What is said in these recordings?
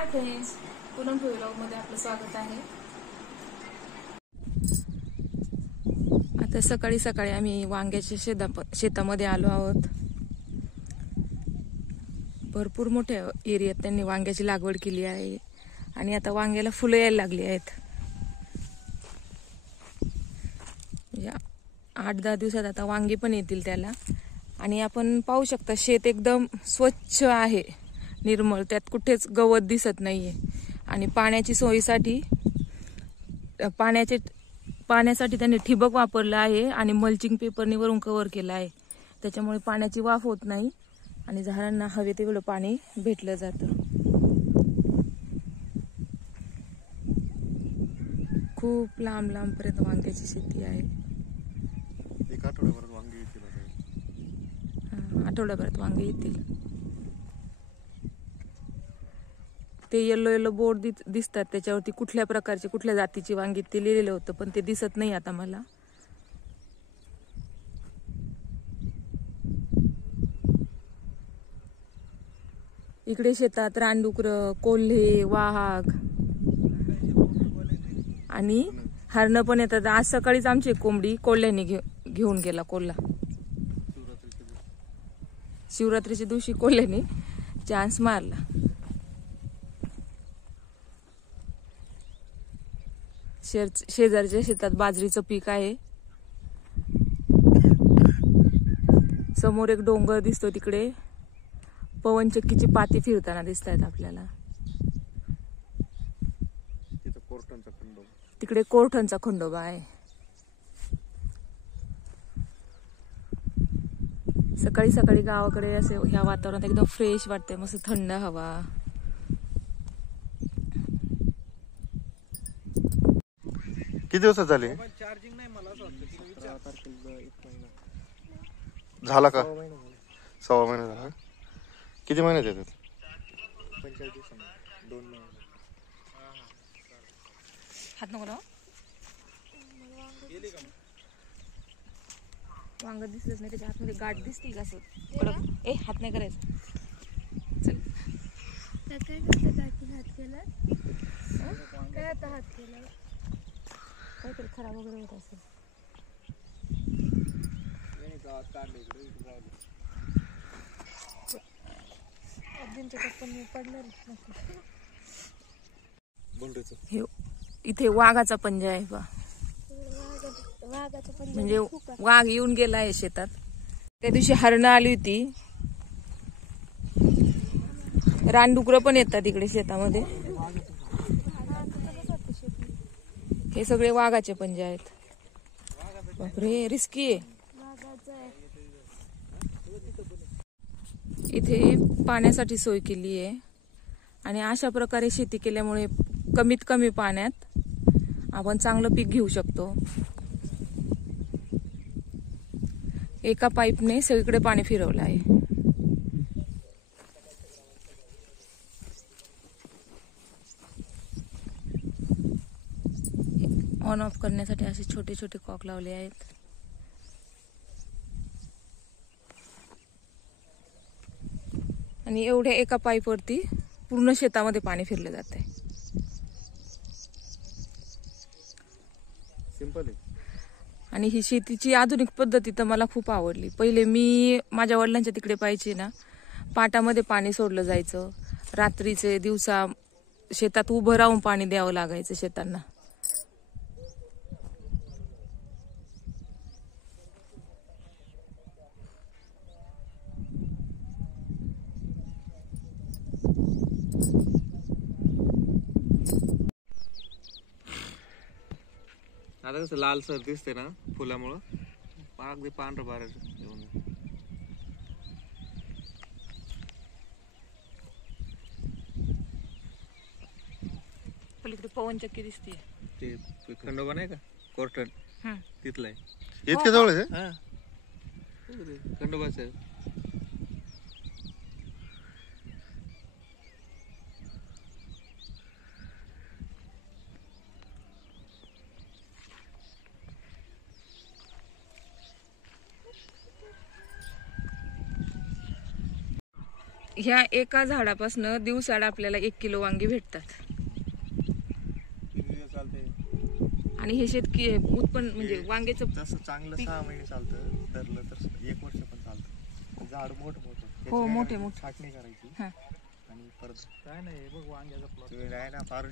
Hi friends, Poonam vlog मध्ये आपलं स्वागत आहे। आता सकाळी सकाळी आम्ही वांग्याच्या शेतामध्ये आलो आहोत। भरपूर मोठ्या एरियात त्यांनी वांग्याची लागवड केली आहे आणि आता वांग्याला फुलं यायला लागली आहेत। 8-10 दिवसात आता वांगे पण येतील त्याला। आणि आपण पाहू शकता शेत एकदम स्वच्छ आहे, निर्मळ, त्यात कुठेच गवत दिसत नाहीये। आणि पाण्याची सोयीसाठी पाण्यासाठी त्यांनी ठिबक वापरलं आहे आणि मल्चिंग पेपरने वरून कव्हर केलं आहे, त्याच्यामुळे पाण्याची वाफ होत नाही आणि झाडांना हवे तेवढं पाणी भेटलं जातं। खूप लांब लांब पर्यंत वांग्याची शेती आहे। आठवड्याभरात वांगे येतील। ते येलो येलो बोर्ड दिसतात, त्याच्यावरती कुठल्या प्रकारचे कुठल्या जातीची वांगी ते लिहिलेलं होतं, पण ते दिसत नाही आता मला। इकडे शेतात रानडुकरं, कोल्हे, वाघ आणि हरणं पण येतात। आज सकाळीच आमची कोंबडी कोल्ह्याने घेऊन गेला कोल्हा। शिवरात्रीच्या दिवशी कोल्ह्याने चान्स मारला। शेजारच्या शेतात बाजरीचं पीक आहे। समोर एक डोंगर दिसतो, तिकडे पवनचक्कीची पाती फिरताना दिसत आहेत आपल्याला। तिकडे कोरठणचा खंडोबा आहे। सकाळी सकाळी गावाकडे असे ह्या वातावरणात एकदम फ्रेश वाटते, मस्त थंड हवा। किती दिवसात झाले? चार्जिंग नाही मला असं वाटतं झाला का? 6 महिना झाला। किती महिन्यात येतात? 45 दिवस, 2 महिने। हात नको ना, वांग दिसलंच नाही, त्याच्या हातमध्ये गाठ दिसतील का? कडक ए हात नाही करायचं। चल काय करता हात केला? काय आता हात केला? काहीतरी खराब वगैरे होत असेल। हे इथे वाघाचा पंजा आहे बा, म्हणजे वाघ येऊन गेला आहे शेतात। त्या दिवशी हरणं आली होती, रानडुकरं पण येतात इकडे शेतामध्ये। हे सगळे वाघाचे पंजे आहेत। बापरे, रिस्की आहे। इथे पाण्यासाठी सोय केली आहे आणि अशा प्रकारे शेती केल्यामुळे कमीत कमी पाण्यात आपण चांगलं पीक घेऊ शकतो। एका पाईपने सगळीकडे पाणी फिरवलं आहे। ऑन ऑफ करण्यासाठी असे छोटे छोटे कॉक लावले आहेत। आणि एवढ्या एका पाईपवरती पूर्ण शेतामध्ये पाणी फिरलं जात आहे। सिंपल आहे। आणि ही शेतीची आधुनिक पद्धती तर मला खूप आवडली। पहिले मी माझ्या वडिलांच्या तिकडे पाहायचे ना, पाटामध्ये पाणी सोडलं जायचं, रात्रीचे दिवसा शेतात उभं राहून पाणी द्यावं लागायचं शेतांना। आता कसं लाल सर दिसते ना फुलामुळं, अगदी पांढरं पांढरं येऊन। पलीकडे पवनचक्की दिसते, ते खंडोबा नाही का कोरठण, तिथलं आहे। इतके जवळ आहे? हा, खंडोबाचं आहे। ह्या एका झाडापासून दिवसाला आपल्याला 1 किलो वांगी भेटतात. किती दिवस चालते? आणि हे शेतकी उत्पन्न म्हणजे वांग्याचं तसं चांगलं 6 महिने चालतं, धरलं तर 1 वर्ष पण चालतं. झाड मोठं मोठं त्याची हो, काय मोठे करायची, मोठे. छाटणी करायची हा. आणि परत काय नाही बघ वांग्याचा प्लॉट. ते आहे ना फार.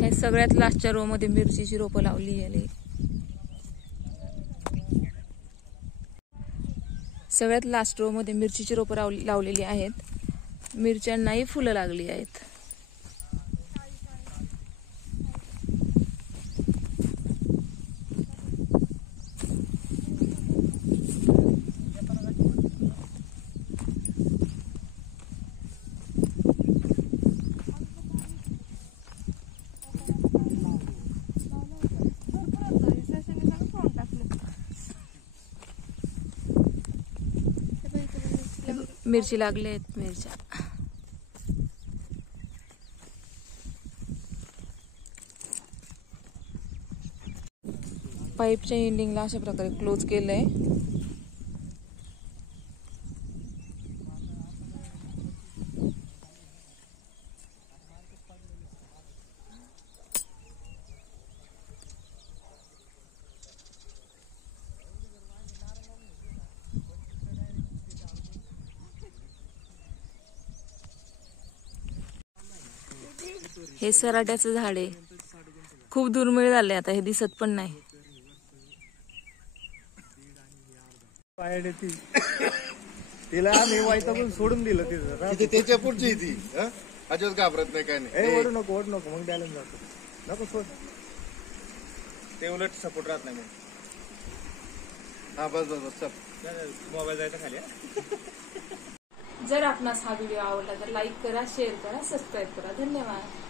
हे सगळ्यात लास्टच्या रो मध्ये मिरचीची रोपं लावली आहे. सगळ्यात लास्ट रो मध्ये मिरचीची रोपं लावलेली आहेत. मिरच्यांनाही फुलं लागली आहेत. मिरची लागले आहेत. मिरच्या पाईपच्या एंडिंगला अशा प्रकारे क्लोज केलंय. हे सराट्याचं झाड आहे. खूप दुर्मिळ झाले आता, हे दिसत पण नाही. तिला आम्ही वैतागून सोडून दिलं तिथं. तिथे त्याच्या पुढची ती अजिबात घाबरत नाही काय नाही. ओढू नको मग द्यायला जातो. नको सोड, ते उलट सपोर्ट राहत नाही. हा बस बस बस चल. मोबाईल जायचा खाली. जर आपणास हा व्हिडिओ आवडला तर लाईक करा, शेअर करा, सबस्क्राईब करा. धन्यवाद.